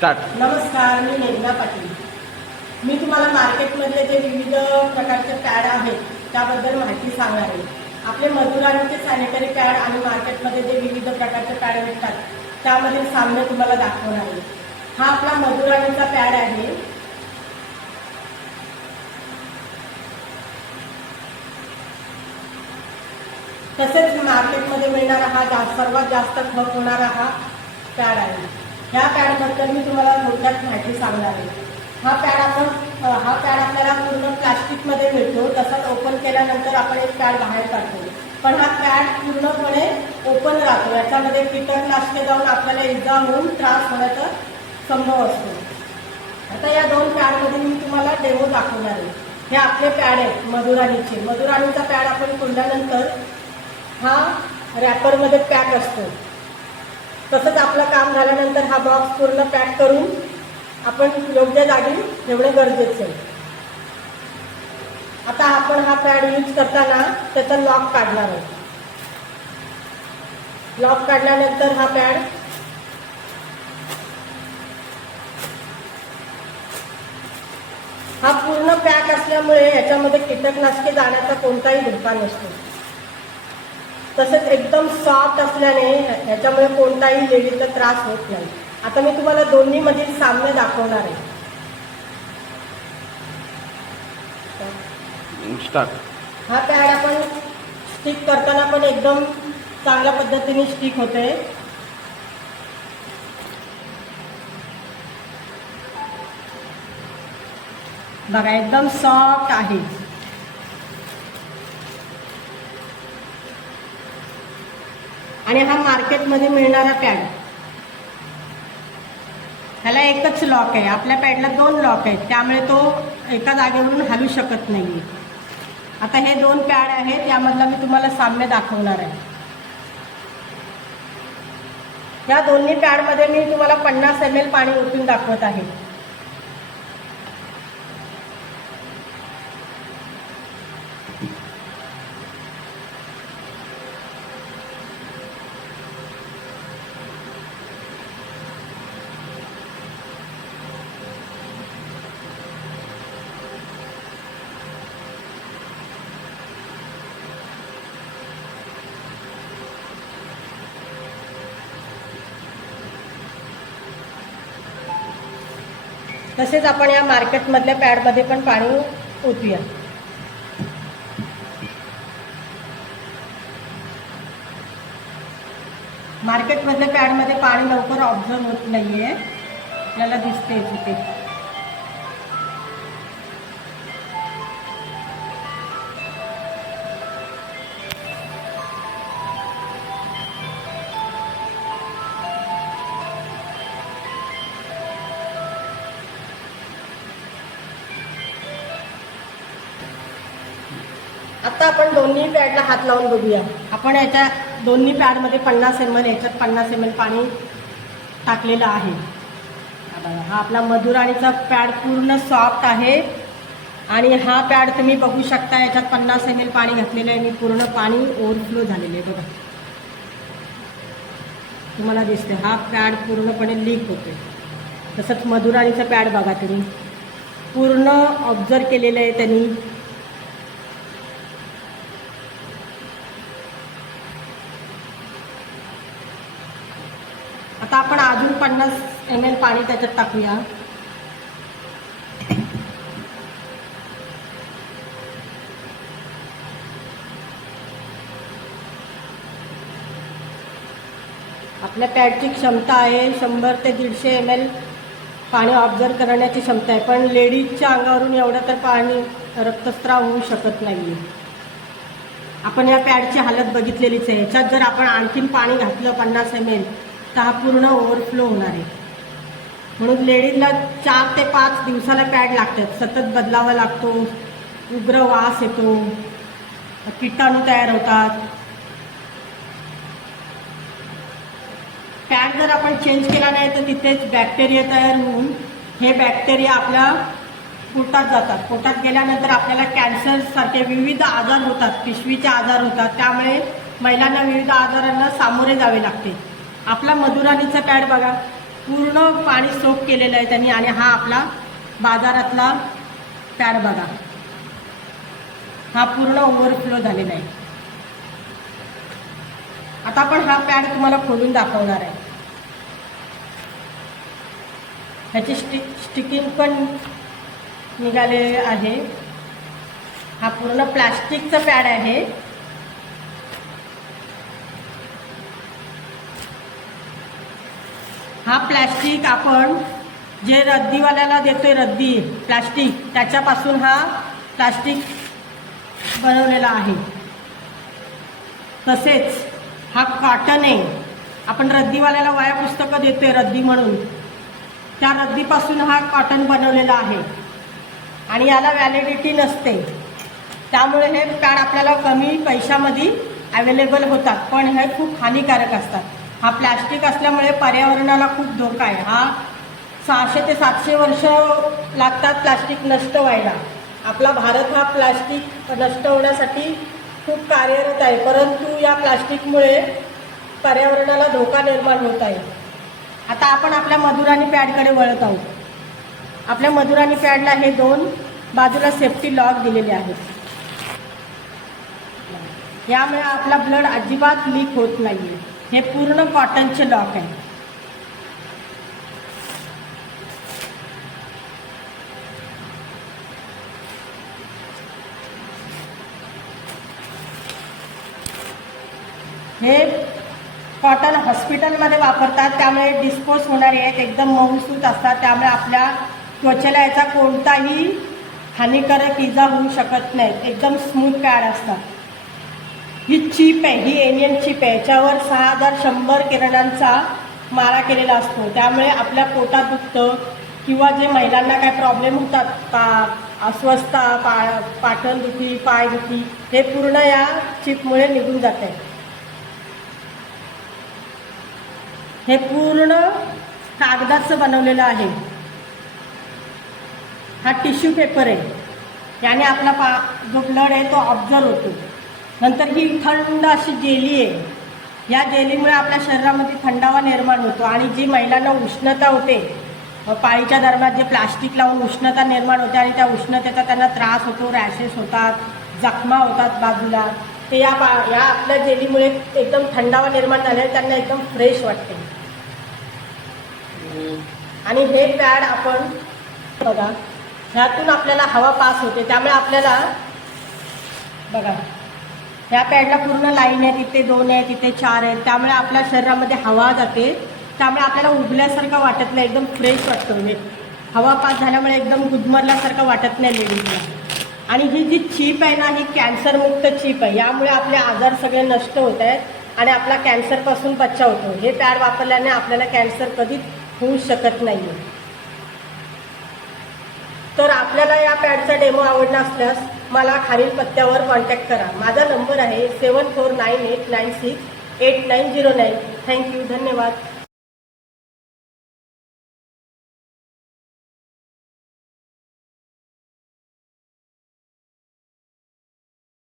Start. नमस्कार, मी मेघना पाटील. मी तुम्हाला मार्केटमधले जे विविध प्रकारचे पॅड आहेत त्याबद्दल माहिती सांगणार आहे. आपले मधुराणीचे सॅनिटरी पॅड आणि मार्केटमध्ये जे विविध प्रकारचे पॅड भेटतात त्यामधील साम्य तुम्हाला दाखवणार आहे. हा आपला मधुराणीचा पॅड आहे. तसेच मार्केटमध्ये मिळणारा हा सर्वात जास्त खप होणारा हा पॅड आहे. ह्या पॅडबद्दल मी तुम्हाला थोडक्यात माहिती सांगणार आहे. हा पॅड आपल्याला पूर्ण प्लास्टिकमध्ये मिळतो. तसाच ओपन केल्यानंतर आपण एक पॅड बाहेर काढतो, पण हा पॅड पूर्णपणे ओपन राहतो. याच्यामध्ये कीटकनाशके जाऊन आपल्याला इजा होऊन त्रास होण्याचा संभव असतो. आता या दोन पॅडमध्ये मी तुम्हाला डेमो दाखवणार आहे. हे आपले पॅड आहेत मधुराणीचे. मधुराणीचा पॅड आपण खोलल्यानंतर हा रॅपरमध्ये पॅक असतो. तसंच आपलं काम झाल्यानंतर हा बॉक्स पूर्ण पॅक करून आपण योग्य जागी ठेवणे गरजेचे आहे. आता आपण हा पॅड यूज करताना त्याचा लॉक काढणार आहोत. लॉक काढल्यानंतर हा पॅड हा पूर्ण पॅक असल्यामुळे याच्यामध्ये कीटकनाशके जाण्याचा कोणताही धोका नसतो. तसेच एकदम सॉफ्ट असल्याने ह्याच्यामुळे कोणताही लेडीजला त्रास होत नाही. आता मी तुम्हाला दोन्ही मधील साम्य दाखवणार आहे. स्टार्ट. हा पॅड आपण स्टिक करताना पण एकदम चांगल्या पद्धतीने स्टिक होते. बघा, एकदम सॉफ्ट आहे. आणि हा मार्केटमध्ये मिळणारा पॅड, ह्याला एकच लॉक आहे. आपल्या पॅडला दोन लॉक आहेत, त्यामुळे तो एका जागेवरून हलू शकत नाही. आता हे दोन पॅड आहेत, यामधला मी तुम्हाला साम्य दाखवणार आहे. या दोन्ही पॅडमध्ये मी तुम्हाला 50 ml पाणी ओतून दाखवत आहे. तसेच आपण या मार्केटमधल्या पॅडमध्ये पण पाणी ओतूया. मार्केटमधल्या पॅडमध्ये पाणी लवकर ऑब्झर्व होत नाहीये, आपल्याला दिसते इथे. आता आपण दोन्ही पॅडला हात लावून बघूया. आपण याच्या दोन्ही पॅडमध्ये 50 ml, याच्यात 50 ml पाणी टाकलेलं आहे. हा आपला मधुराणीचा पॅड पूर्ण सॉफ्ट आहे. आणि हा पॅड तुम्ही बघू शकता, याच्यात 50 ml पाणी घातलेलं आहे. मी पूर्ण पाणी ओव्हरफ्लो झालेलं आहे. बघा, तुम्हाला दिसते हा पॅड पूर्णपणे लीक होते. तसंच मधुराणीचा पॅड बघा, तुम्ही पूर्ण ऑब्झर्व केलेलं आहे त्यांनी. आता आपण अजून 50 ml पाणी त्याच्यात टाकूया. आपल्या पॅडची क्षमता आहे 100 ते 150 ml पाणी ऑब्झर्व करण्याची क्षमता आहे. पण लेडीजच्या अंगावरून एवढं तर पाणी रक्तस्राव होऊ शकत नाही. आपण या पॅडची हालत बघितलेलीच आहे. याच्यात जर आपण आणखीन पाणी घातलं 50 ml तर हा पूर्ण ओव्हरफ्लो होणार आहे. म्हणून लेडीजला 4 ते 5 दिवसाला पॅड लागतात. सतत बदलावा लागतो, उग्र वास येतो, किटाणू तयार होतात. पॅड जर आपण चेंज केला नाही तर तिथेच बॅक्टेरिया तयार होऊन हे बॅक्टेरिया आपल्या पोटात जातात. पोटात गेल्यानंतर आपल्याला कॅन्सर सारखे विविध आजार होतात, पिशवीचे आजार होतात. त्यामुळे महिलांना विविध आजारांना सामोरे जावे लागते. आपला मधुराणीचा पॅड बघा, पूर्ण पाणी सोक केलेलं आहे त्यांनी. आणि हा आपला बाजारातला पॅड बघा, हा पूर्ण ओव्हरफ्लो झालेला आहे. आता आपण हा पॅड तुम्हाला खोलून दाखवणार आहे. ह्याची स्टिकिंग पण निघालेले आहे. हा पूर्ण प्लास्टिकचा पॅड आहे. हा प्लास्टिक आपण जे रद्दीवाल्याला देतोय, रद्दी प्लास्टिक, त्याच्यापासून हा प्लास्टिक बनवलेला आहे. तसेच हा कॉटन आहे. आपण रद्दीवाल्याला वह्या पुस्तकं देतोय रद्दी म्हणून, त्या रद्दीपासून हा कॉटन बनवलेला आहे. आणि याला व्हॅलिडिटी नसते, त्यामुळे हे पॅड आपल्याला कमी पैशामध्ये अवेलेबल होतात, पण हे खूप हानिकारक असतात. हा प्लॅस्टिक असल्यामुळे पर्यावरणाला खूप धोका आहे. हा 600 ते 700 वर्ष लागतात प्लास्टिक नष्ट व्हायला. आपला भारत हा प्लास्टिक नष्ट होण्यासाठी खूप कार्यरत आहे, परंतु या प्लास्टिकमुळे पर्यावरणाला धोका निर्माण होत आहे. आता आपण आपल्या मधुराणी पॅडकडे वळत आहोत. आपल्या मधुराणी पॅडला हे 2 बाजूला सेफ्टी लॉक दिलेले आहेत. यामुळे आपला ब्लड अजिबात लीक होत नाही. हे पूर्ण कॉटनचे लॉक आहे. हे कॉटन हॉस्पिटलमध्ये वापरतात, त्यामुळे डिस्पोज होणारे आहेत, एकदम मऊसूत असतात, त्यामुळे आपल्या त्वचेला याचा कोणताही हानिकारक इजा होऊ शकत नाहीत. एकदम स्मूथ पॅड असतात. ही चीप आहे, ही एलियन चीप आहे. याच्यावर 6100 किरणांचा मारा केलेला असतो, त्यामुळे आपल्या पोटात दुखतं किंवा जे महिलांना काय प्रॉब्लेम होतात, अस्वस्थता, पाठणदुखी, पायदुखी, हे पूर्ण या चीपमुळे निघून जात आहे. हे पूर्ण कागदाचं बनवलेलं आहे. हा टिश्यू पेपर आहे. याने आपला जो ब्लड आहे तो ऑब्झर्व होतो. नंतर ही थंड अशी जेली आहे. या जेलीमुळे आपल्या शरीरामध्ये थंडावा निर्माण होतो. आणि जी महिलांना उष्णता होते, पाळीच्या दरम्यान जे प्लास्टिक लावून उष्णता निर्माण होते आणि त्या उष्णतेचा त्यांना त्रास होतो, रॅशेस होतात, जखमा होतात बाजूला, ते या आपल्या जेलीमुळे एकदम थंडावा निर्माण झाल्याने त्यांना एकदम फ्रेश वाटते. आणि हे पॅड आपण बघा, ह्यातून आपल्याला हवा पास होते, त्यामुळे आपल्याला बघा ह्या पॅडला पूर्ण लाईन आहे. तिथे 2 आहेत, तिथे 4 आहेत, त्यामुळे आपल्या शरीरामध्ये हवा जाते, त्यामुळे आपल्याला उबल्यासारखं वाटत नाही, एकदम फ्रेश वाटतो. म्हणजे हवा पास झाल्यामुळे एकदम गुदमरल्यासारखं वाटत नाही लेडीजला. आणि ही जी चीप आहे ना, ही कॅन्सरमुक्त चीप आहे. यामुळे आपले आजार सगळे नष्ट होत आहेत आणि आपला कॅन्सरपासून बचाव होतो. हे पॅड वापरल्याने आपल्याला कॅन्सर कधीच होऊ शकत नाही. तर आपल्याला या पॅडचा डेमो आवडला असल्यास मला खालील पत्त्यावर कॉन्टॅक्ट करा. माझा नंबर आहे 7498968909. थँक्यू, धन्यवाद.